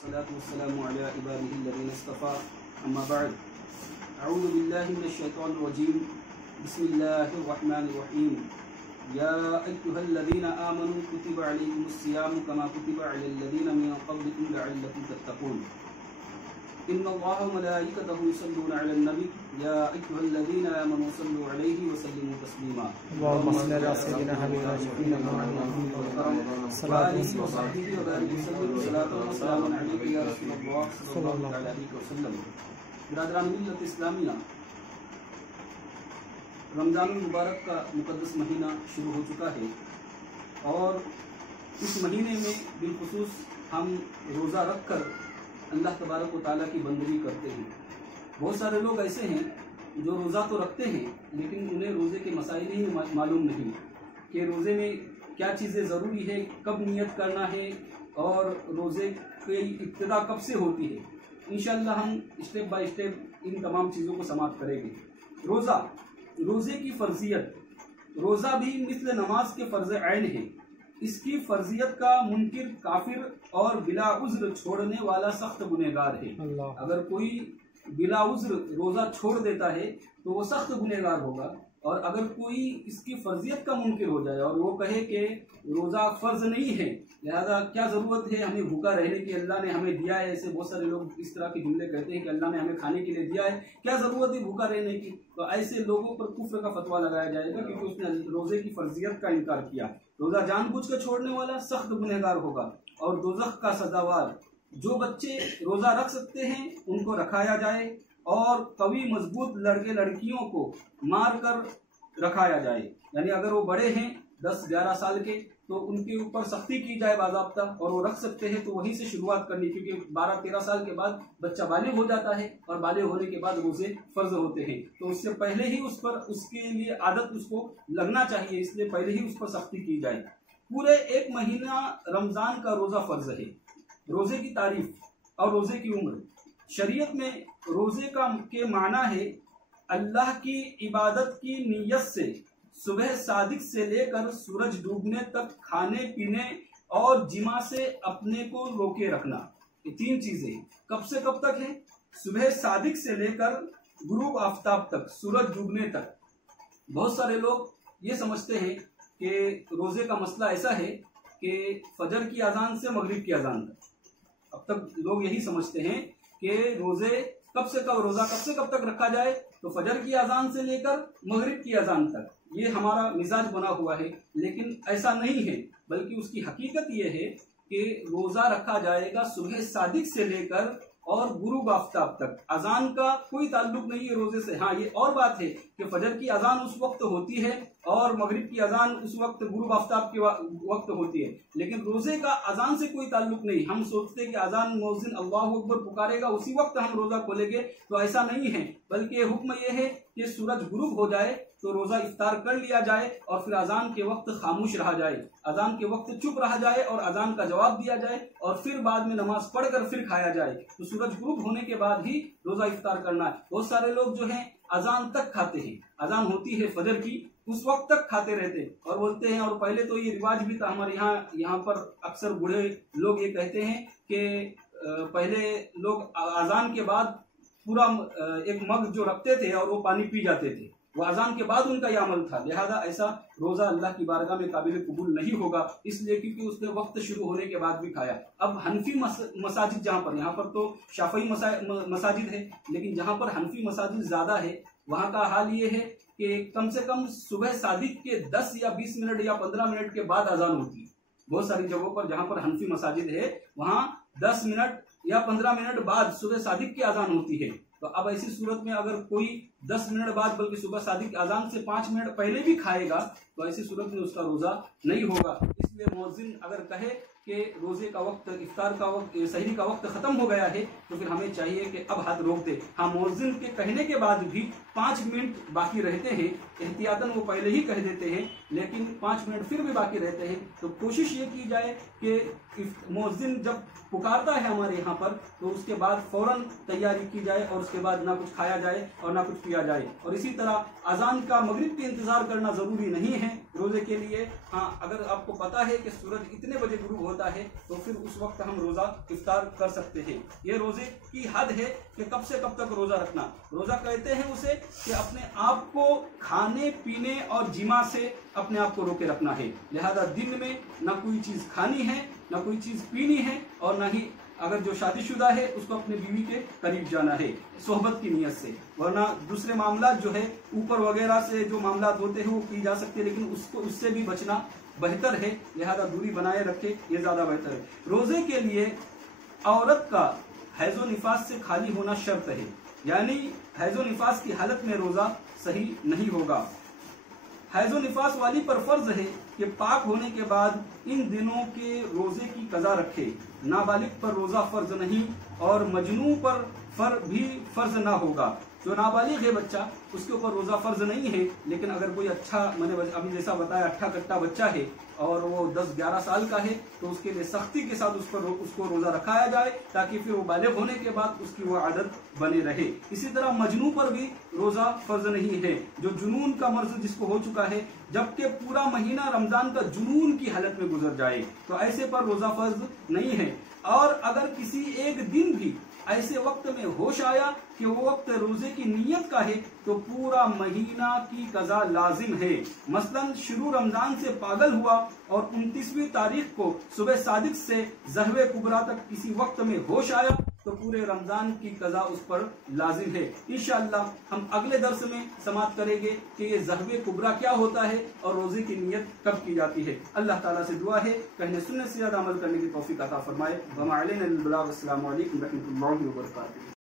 वस्सलातु वस्सलामु अला इबादिहिल्लज़ीना इस्तफ़ा अम्मा बअद अऊज़ु बिल्लाहि मिनश्शैतानिर रजीम बिस्मिल्लाहिर रहमानिर रहीम या अय्युहल्लज़ीना आमनू कुतिबा अलैकुमुस्सियामु कमा कुतिबा अलल्लज़ीना मिन क़ब्लिकुम लअल्लकुम तत्तक़ून इन्नल्लाहा व मलाइकतहु युसल्लूना अलन नबी या अय्युहल्लज़ीना आमनू सल्लु अलैहि व सल्लिमू तस्लीमा अल्लाहुम्मा सल्लि अला सय्यिदिना हबीबिना शफीना मुहम्मद सल्लल्लाहु अलैहि वसल्लम। बिरादरान मिल्लत इस्लामिया, रमज़ानुल मुबारक का मुक़द्दस महीना शुरू हो चुका है और इस महीने में बिलखुसूस हम रोज़ा रख कर अल्लाह तबारक व तआला की बंदगी करते हैं। बहुत सारे लोग ऐसे हैं जो रोज़ा तो रखते हैं लेकिन उन्हें रोज़े के मसाइल ही मालूम नहीं कि रोज़े में क्या चीज़ें ज़रूरी है, कब नियत करना है और रोज़े की इब्तिदा कब से होती है। इंशाअल्लाह हम स्टेप बाय स्टेप इन तमाम चीज़ों को समाप्त करेंगे। रोज़े की फ़र्जियत, रोज़ा भी मिस्ल नमाज के फ़र्ज़ ऐन है। इसकी फ़र्जियत का मुनकिर, काफिर और बिला उज़्र छोड़ने वाला सख्त गुनहगार है। अगर कोई बिला उज़्र रोज़ा छोड़ देता है तो वो सख्त गुनहगार होगा, और अगर कोई इसकी फ़र्जियत का मुनकिर हो जाए और वो कहे कि रोज़ा फ़र्ज नहीं है, लिहाजा क्या ज़रूरत है हमें भूखा रहने की, अल्लाह ने हमें दिया है। ऐसे बहुत सारे लोग इस तरह के जुमले कहते हैं कि अल्लाह ने हमें खाने के लिए दिया है, क्या ज़रूरत है भूखा रहने की। तो ऐसे लोगों पर कुफ्र का फतवा लगाया जाएगा क्योंकि उसने रोज़े की फ़र्जियत का इनकार किया। रोज़ा जानबूझ कर छोड़ने वाला सख्त गुनहगार होगा और दोज़ख का सजावार। जो बच्चे रोज़ा रख सकते हैं उनको रखाया जाए और कवि मजबूत लड़के लड़कियों को मार कर रखाया जाए। यानी अगर वो बड़े हैं 10-11 साल के तो उनके ऊपर सख्ती की जाए बाज़ाब्ता, और वो रख सकते हैं तो वहीं से शुरुआत करनी, क्योंकि 12-13 साल के बाद बच्चा बालिग हो जाता है और बालिग होने के बाद रोज़े फ़र्ज होते हैं। तो उससे पहले ही उस पर उसके लिए आदत उसको लगना चाहिए, इसलिए पहले ही उस पर सख्ती की जाए। पूरे एक महीना रमज़ान का रोज़ा फ़र्ज है। रोज़े की तारीफ और रोज़े की उम्र। शरीयत में रोज़े के माना है अल्लाह की इबादत की नीयत से सुबह सादिक से लेकर सूरज डूबने तक खाने पीने और जिमा से अपने को रोके रखना। ये 3 चीजें कब से कब तक है? सुबह सादिक से लेकर गुरूब आफ्ताब तक, सूरज डूबने तक। बहुत सारे लोग ये समझते हैं कि रोजे का मसला ऐसा है कि फजर की अजान से मगरिब की अजान तक, अब तक लोग यही समझते हैं कि रोजा कब से कब तक रखा जाए, तो फजर की अजान से लेकर मगरिब की अजान तक। ये हमारा मिजाज बना हुआ है, लेकिन ऐसा नहीं है, बल्कि उसकी हकीकत ये है कि रोजा रखा जाएगा सुबह सादिक से लेकर और गुरूब आफ्ताब तक। अजान का कोई ताल्लुक नहीं है रोजे से। हाँ, ये और बात है कि फजर की अजान उस वक्त होती है और मगरिब की अजान उस वक्त गुरूब आफ्ताब के वक्त होती है, लेकिन रोजे का अजान से कोई ताल्लुक नहीं। हम सोचते हैं कि अजान मौज़िन अल्लाहु अकबर पुकारेगा उसी वक्त हम रोजा खोलेंगे, तो ऐसा नहीं है, बल्कि हुक्म यह है कि सूरज गुरूब हो जाए तो रोजा इफ्तार कर लिया जाए और फिर अजान के वक्त खामोश रहा जाए, अजान के वक्त चुप रहा जाए और अजान का जवाब दिया जाए और फिर बाद में नमाज पढ़कर फिर खाया जाए। तो सूरज गुरूब होने के बाद ही रोजा इफ्तार करना है। बहुत सारे लोग जो हैं अजान तक खाते हैं, अजान होती है फजर की उस वक्त तक खाते रहते हैं और बोलते हैं, और पहले तो ये रिवाज भी था हमारे यहाँ पर अक्सर बूढ़े लोग ये कहते हैं कि पहले लोग अजान के बाद पूरा एक मग जो रखते थे और वो पानी पी जाते थे, वो अजान के बाद उनका यह अमल था। लिहाजा ऐसा रोजा अल्लाह की बारगाह में काबिल कबूल नहीं होगा, इसलिए क्योंकि उसने वक्त शुरू होने के बाद भी खाया। अब हनफी मसाजिद यहाँ पर तो शाफई मसाजिद है, लेकिन जहाँ पर हनफी मसाजिद ज्यादा है वहाँ का हाल ये है कि कम से कम सुबह सादिक के 10 या 20 मिनट या 15 मिनट के बाद अजान होती है। बहुत सारी जगहों पर जहाँ पर हनफी मसाजिद है वहाँ 10 मिनट या 15 मिनट बाद सुबह सादिक की अजान होती है। तो अब ऐसी सूरत में अगर कोई 10 मिनट बाद बल्कि सुबह सादिक अजान से 5 मिनट पहले भी खाएगा तो ऐसी सूरत में उसका रोजा नहीं होगा। इसलिए मुअज्जिन अगर कहे कि रोजे का वक्त, इफ्तार का वक्त, सहरी का वक्त खत्म हो गया है, तो फिर हमें चाहिए कि अब हद रोक दे। हाँ, मुअज्जिन के कहने के बाद भी 5 मिनट बाकी रहते हैं, एहतियातन वो पहले ही कह देते हैं, लेकिन 5 मिनट फिर भी बाकी रहते हैं, तो कोशिश ये की जाए कि मुअज्जिन जब पुकारता है हमारे यहाँ पर तो उसके बाद फौरन तैयारी की जाए और उसके बाद ना कुछ खाया जाए और ना कुछ पिया जाए। और इसी तरह अजान का मगरिब के इंतजार करना जरूरी नहीं है, रोजे के लिए। हाँ, अगर आपको पता है कि सूरज इतने बजे गुरूब होता है तो फिर उस वक्त हम रोजा इफ्तार कर सकते हैं। ये रोजे की हद है कि कब से कब तक रोजा रखना। रोजा कहते हैं उसे कि अपने आप को खाने पीने और जिमा से अपने आप को रोके रखना है। लिहाजा दिन में ना कोई चीज खानी है, ना कोई चीज पीनी है, और ना ही अगर जो शादीशुदा है उसको अपने बीवी के करीब जाना है सोहबत की नियत से। वरना दूसरे मामला जो है ऊपर वगैरह से जो मामला होते हैं वो की जा सकते हैं, लेकिन उससे भी बचना बेहतर है। लिहाजा दूरी बनाए रखे, ये ज्यादा बेहतर है। रोजे के लिए औरत का हैजो निफास से खाली होना शर्त है, यानी हैजो निफास की हालत में रोजा सही नहीं होगा। हैजो निफास वाली पर फर्ज है कि पाक होने के बाद इन दिनों के रोजे की कजा रखे। नाबालिग पर रोजा फर्ज नहीं और मजनू पर भी फर्ज ना होगा। जो नाबालिग है बच्चा, उसके ऊपर रोजा फर्ज नहीं है, लेकिन अगर कोई अच्छा, मैंने अभी जैसा बताया, अट्ठा कट्टा बच्चा है और वो 10-11 साल का है तो उसके लिए सख्ती के साथ उसको रोजा रखाया जाए, ताकि फिर वो बालिग होने के बाद उसकी वो आदत बनी रहे। इसी तरह मजनू पर भी रोजा फर्ज नहीं है, जो जुनून का मर्ज जिसको हो चुका है, जबकि पूरा महीना रमजान का जुनून की हालत में गुजर जाए तो ऐसे पर रोजा फर्ज नहीं है। और अगर किसी एक दिन भी ऐसे वक्त में होश आया कि वो वक्त रोजे की नियत का है तो पूरा महीना की कजा लाजिम है। मसलन शुरू रमजान से पागल हुआ और 29वीं तारीख को सुबह सादिक से ज़हवे कुबरा तक किसी वक्त में होश आया तो पूरे रमजान की कजा उस पर लाजिम है। इंशाअल्लाह हम अगले दर्स में समाप्त करेंगे कि ये ज़हवे कुबरा क्या होता है और रोजे की नियत कब की जाती है। अल्लाह ताला से दुआ है कहने सुनने से ज्यादा अमल करने की तौफीक अता फरमाए। अस्सलामु अलैकुम व रहमतुल्लाहि व बरकातुहू।